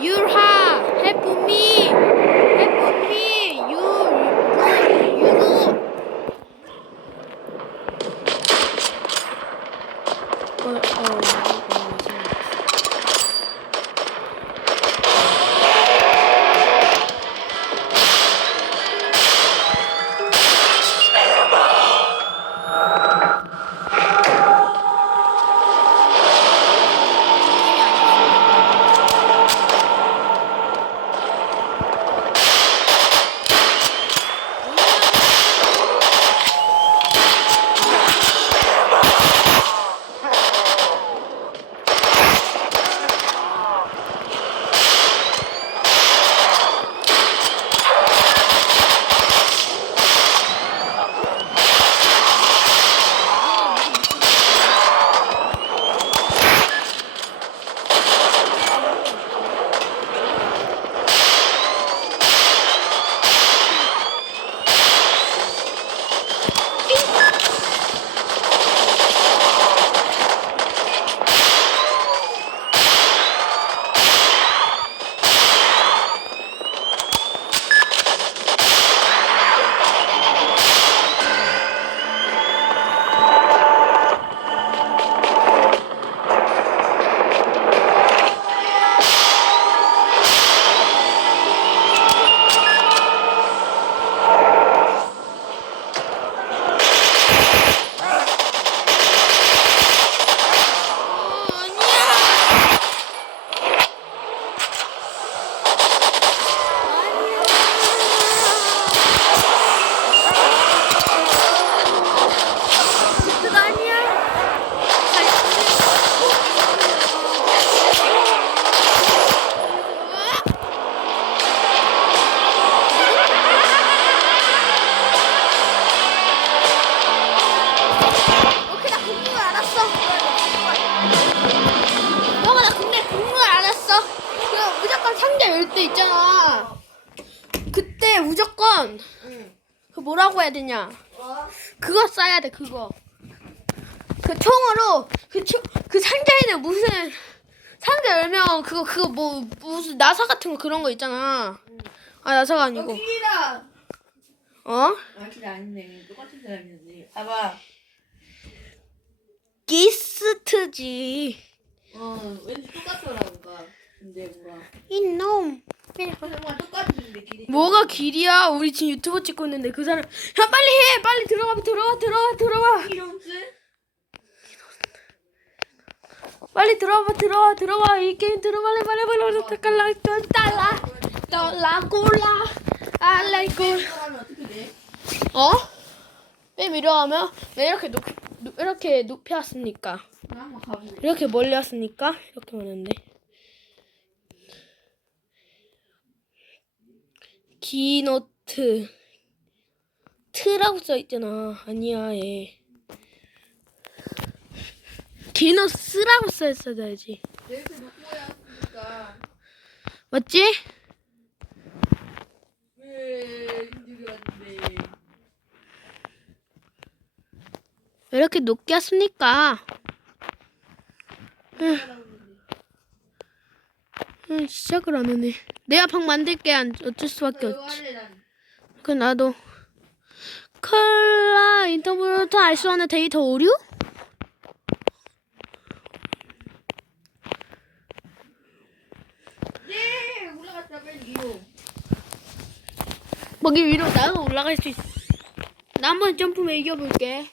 Yurha, help me, help me, you, you, you. Uh oh. 무조건 응. 그 뭐라고 해야 되냐? 어? 그거 써야 돼 그거. 그 총으로 그, 총- 그 상자에는 무슨 상자 열면 그거 그거 뭐 무슨 나사 같은 거 그런 거 있잖아. 아 나사가 어, 아니고. 어? 아, 길이 아니네. 똑같은 사람이었네. 봐봐. 기스트지. 어, 왠지 똑같더라고가. 근데. 이놈. 정말 똑같은데 길이. 뭐가 길이야? 우리 지금 유튜브 찍고 있는데 그 사람 야 빨리 해 빨리 들어가 들어가 들어가 들어가? 빨리 들어와 들어와 들어와 이 게임 들어 빨리 빨리 빨리 빨리 깔라 달라 달라 골라 알라이골 하면 어떻게 돼? 어? 맨 위로 가면 왜 이렇게 높 높- 이렇게 높이 왔습니까? 나 한번 가보자. 이렇게 멀리 왔습니까? 이렇게 왔는데 기노트 트라고 써 있잖아 아니야 얘 기노스라고 써 있어야지 이렇게 놓고 왔으니까. 맞지? 왜 힘들게 왔는데. 왜 이렇게 높게 왔습니까? 응, 시작을 안 하네. 내가 방 만들게 안, 어쩔 수밖에 이거 없지. 그 나도. 컬라 인터뷰로부터 알수 없는 데이터 오류? 예! 올라갔다 빨리 위로. 거기 위로 나도 올라갈 수 있어. 나 한번 점프만 이겨볼게.